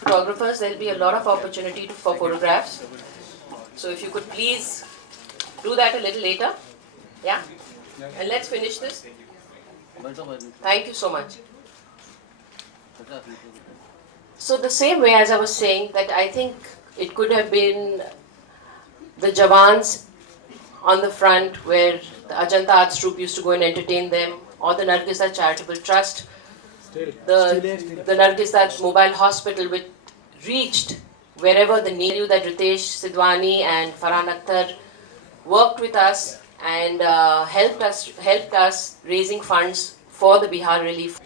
Photographers, there'll be a lot of opportunity for photographs. So if you could please do that a little later. Yeah? And let's finish this. Thank you so much. So the same way as I was saying that I think it could have been the Jawans on the front where the Ajanta Arts Troupe used to go and entertain them, or the Nargis Charitable Trust, the Nargis Mobile Hospital, which reached wherever the need. That Ritesh Sidwani and Farhan Akhtar worked with us and helped us raising funds for the Bihar Relief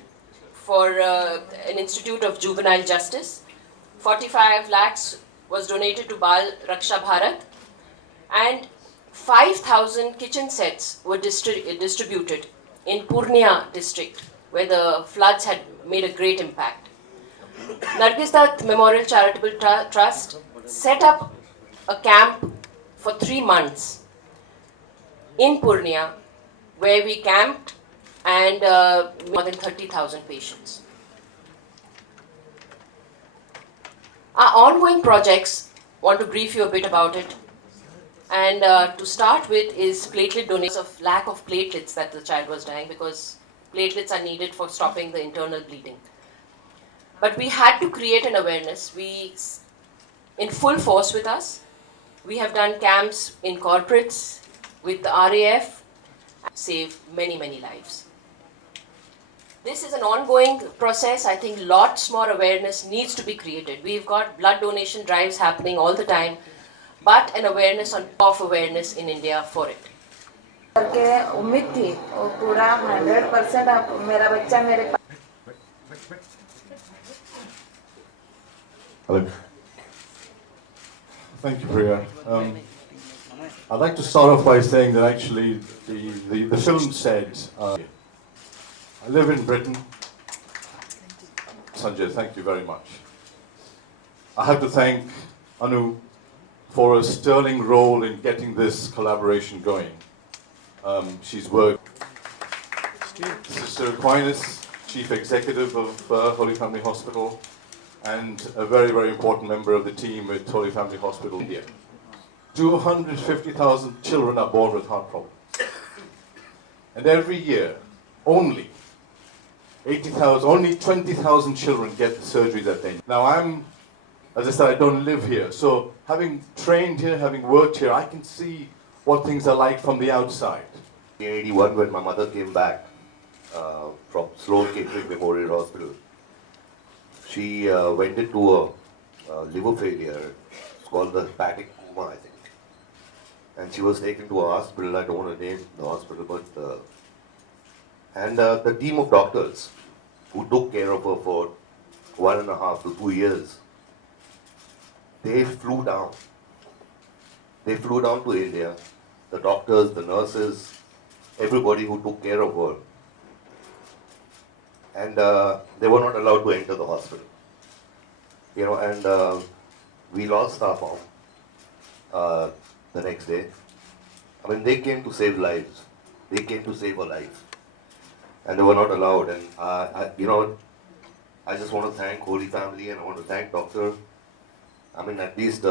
for an Institute of Juvenile Justice. 45 lakhs was donated to Bal Raksha Bharat, and 5,000 kitchen sets were distributed in Purnia district, where the floods had made a great impact. Nargis Dutt Memorial Charitable Trust set up a camp for 3 months in Purnia, where we camped and more than 30,000 patients. Our ongoing projects, want to brief you a bit about it. And to start with is platelet donation of lack of platelets that the child was dying, because platelets are needed for stopping the internal bleeding. But we had to create an awareness. We, in full force with us, we have done camps in corporates with the RAF, save many, many lives. This is an ongoing process. I think lots more awareness needs to be created. We've got blood donation drives happening all the time, but an awareness on top of awareness in India for it. करके उम्मीद थी और पूरा 100% आप मेरा बच्चा मेरे पास. Hello. Thank you, Priya. I'd like to start off by saying that actually the film said, I live in Britain. Sanjay, thank you very much. I have to thank Anu for a sterling role in getting this collaboration going. She's worked. Sister Aquinas, Chief Executive of Holy Family Hospital, and a very, very important member of the team at Holy Family Hospital India. 250,000 children are born with heart problems. And every year, only 20,000 children get the surgery that they need. Now as I said, I don't live here. So having trained here, having worked here, I can see what things are like from the outside. In 1981, when my mother came back from Sloan Kettering Memorial Hospital, she went into a liver failure. It's called the hepatic coma, I think. And she was taken to a hospital. I don't want to name the hospital, but and the team of doctors who took care of her for 1.5 to 2 years, they flew down. They flew down to India. The doctors, the nurses, everybody who took care of her. And they were not allowed to enter the hospital. You know, and we lost our mom the next day. I mean, they came to save lives. They came to save her life. And they were not allowed. And I just want to thank Holy Family, and I want to thank Doctor. I mean, at least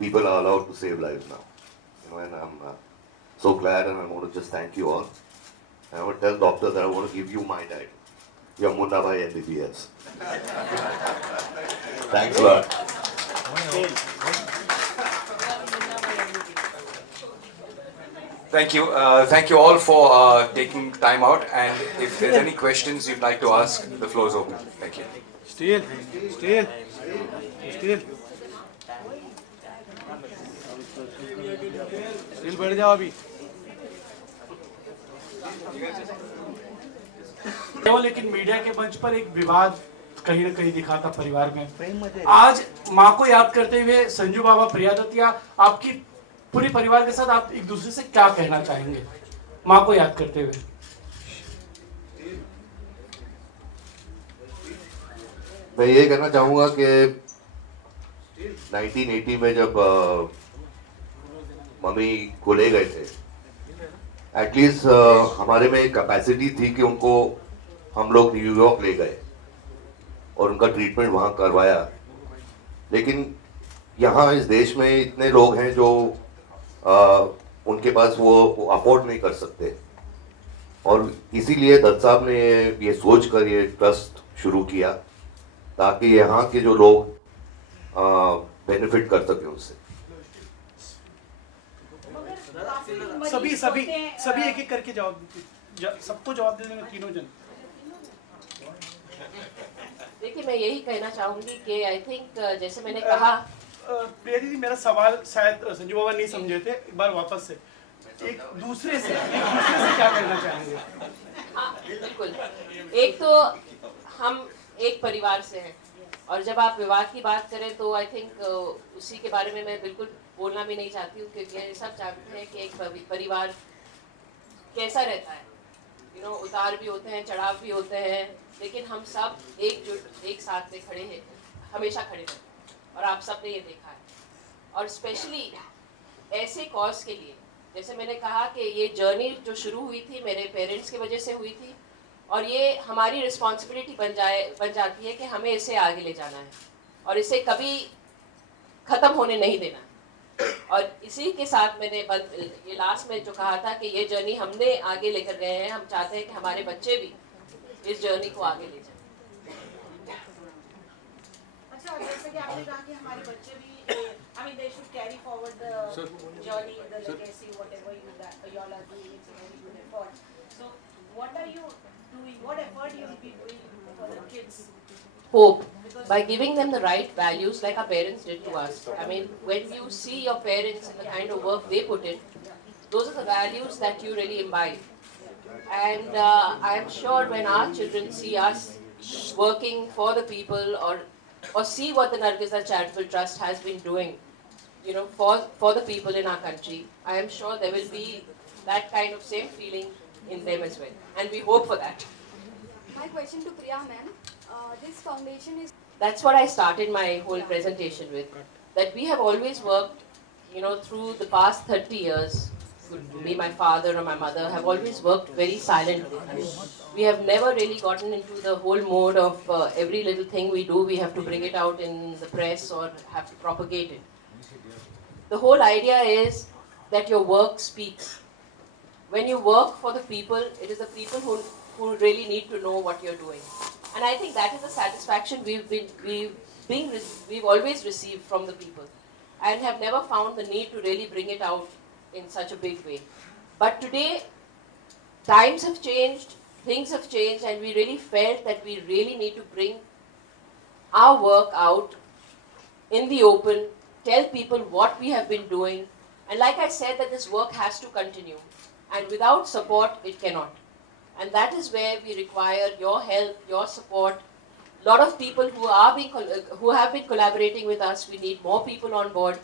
people are allowed to save lives now. You know, and I'm so glad, and I want to just thank you all. And I want to tell Doctor that I want to give you my title. You're Munna Bhai MBBS. Thanks a lot. Thank you. Thank you all for taking time out. And if there's any questions you'd like to ask, the floor is open. Thank you. Still. बैठ जाओ अभी. लेकिन media के मंच पर एक विवाद कहीं न कहीं दिखा था परिवार में. आज माँ को याद करते हुए संजू बाबा, प्रिया दत्त, या आपकी पूरी परिवार के साथ आप एक दूसरे से क्या कहना चाहेंगे माँ को याद करते हुए? मैं ये कहना चाहूँगा कि 1980 में जब मम्मी को ले गए थे, एटलीस्ट हमारे में कैपेसिटी थी कि उनको हम लोग न्यूयॉर्क ले गए और उनका ट्रीटमेंट वहाँ करवाया। लेकिन यहाँ इस देश में इतने लोग हैं जो उनके पास वो अफोर्ड नहीं कर सकते, और इसीलिए दत्त साहब ने ये सोच कर ये ट्रस्ट शुरू किया ताकि यहाँ के जो लोग बेनिफिट कर सके उससे। सभी सभी सभी एक एक करके जवाब दीजिए, सबको जवाब दे देंगे तीनों जन। देखिए, मैं यही कहना चाहूंगी कि आई थिंक जैसे मैंने कहा, प्रिया दीदी, मेरा सवाल शायद संजू बाबा नहीं समझे थे, एक बार वापस से एक दूसरे से क्या कहना चाहेंगे? हाँ बिल्कुल। एक तो हम एक परिवार से हैं, और जब आप विवाह की बात करें तो आई थिंक उसी के बारे में मैं बिल्कुल बोलना भी नहीं चाहती हूँ, क्योंकि ये सब जानते हैं कि एक परिवार कैसा रहता है। उतार भी होते हैं, चढ़ाव भी होते हैं, लेकिन हम सब एकजुट एक साथ में खड़े हैं, हमेशा खड़े हैं, और आप सब ने ये देखा है। और स्पेशली ऐसे कॉज के लिए, जैसे मैंने कहा कि ये जर्नी जो शुरू हुई थी मेरे पेरेंट्स की वजह से हुई थी, और ये हमारी रिस्पॉन्सिबिलिटी बन जाती है कि हमें इसे आगे ले जाना है और इसे कभी ख़त्म होने नहीं देना। और इसी के साथ मैंने ये लास्ट में जो कहा था कि ये जर्नी हमने आगे लेकर गए हैं, हम चाहते हैं कि हमारे बच्चे भी इस जर्नी को आगे ले जाएं। अच्छा, जैसे कि आपने कहा कि हमारे बच्चे भी, I mean, they should carry forward the journey, the legacy, whatever you all are doing. It's a very good effort. So, what are you doing? What effort you will be doing for the kids? Hope, by giving them the right values like our parents did to us. I mean, when you see your parents and the kind of work they put in, those are the values that you really imbibe. And I am sure when our children see us working for the people, or see what the Nargisa Charitable Trust has been doing, for the people in our country, I am sure there will be that kind of same feeling in them as well. And we hope for that. My question to Priya ma'am, this foundation is... That's what I started my whole presentation with. That we have always worked, through the past 30 years, me, my father or my mother have always worked very silently. I mean, we have never really gotten into the whole mode of every little thing we do, we have to bring it out in the press or have to propagate it. The whole idea is that your work speaks. When you work for the people, it is the people who really need to know what you're doing. And I think that is the satisfaction we've always received from the people, and have never found the need to really bring it out in such a big way. But today, times have changed, things have changed, and we really felt that we really need to bring our work out in the open, tell people what we have been doing, and like I said, that this work has to continue, and without support, it cannot. And that is where we require your help, your support. A lot of people who have been collaborating with us, we need more people on board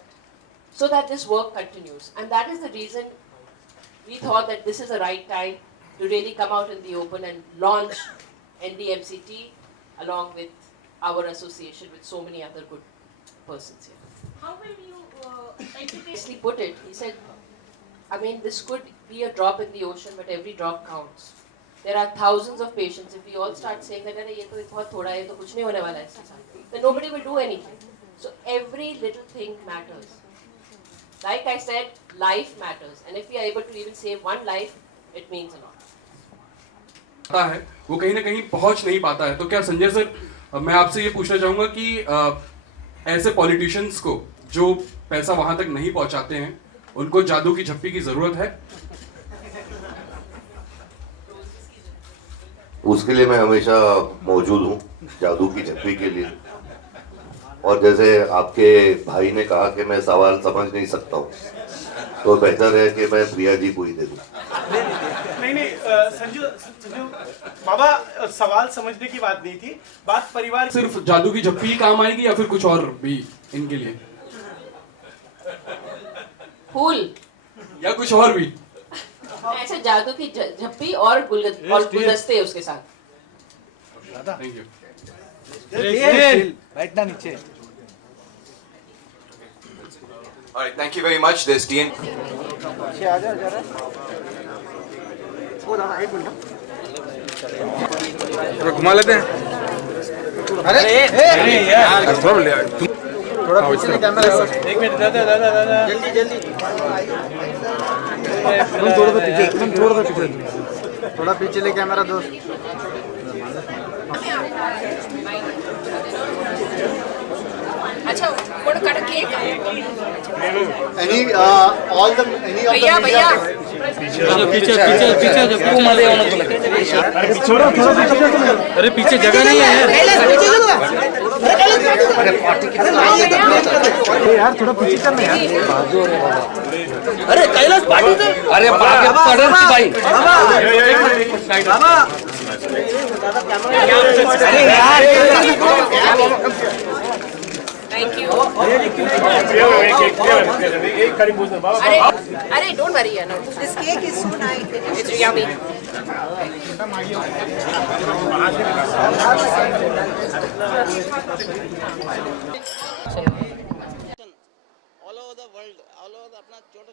so that this work continues. And that is the reason we thought that this is the right time to really come out in the open and launch NDMCT along with our association with so many other good persons here. How will you educate? Nicely put it, he said, I mean, this could be a drop in the ocean, but every drop counts. There are thousands of patients. If we all start saying that, "Arey, ye to bahut thoda hai, to kuch nahi hone wala hai iske saath," then nobody will do anything. So every little thing matters. Like I said, life matters, and if we are able to even save one life, it means a lot. है वो कहीं ना कहीं पहुंच नहीं पाता है। तो क्या संजय सर, मैं आपसे ये पूछना चाहूंगा कि ऐसे पॉलिटिशियंस को जो पैसा वहां तक नहीं पहुंचाते हैं, उनको जादू की झप्पी की जरूरत है? उसके लिए मैं हमेशा मौजूद हूँ, जादू की झप्पी के लिए। और जैसे आपके भाई ने कहा कि मैं सवाल समझ नहीं सकता हूँ, तो बेहतर है कि मैं प्रिया जी को ही दे दूँ। नहीं, संजू बाबा, सवाल समझने की बात नहीं थी, बात परिवार। सिर्फ जादू की झप्पी काम आएगी या फिर कुछ और भी इनके लिए, फूल या कुछ और भी? ऐसे जादू की झप्पी और गुलदस्ते उसके साथ। Thank you. बैठना नीचे. All right, thank you very much. There's TN. घुमा लेते हैं. अरे यार थोड़ा पीछे कैमरा. एक मिनट दादा जल्दी तुम थोड़ा सा पीछे थोड़ा पीछे ले कैमरा दोस्त. अच्छा want to cut a cake? Any all the any of भैया भैया पीछे अरे पीछे जगह नहीं है यार थोड़ा पीछे चलना यार. अरे कैलाश पाटिल अरे भाई Thank you. अरे don't worry यार. This cake is so nice. It's yummy. All over the world all over अपना छोटा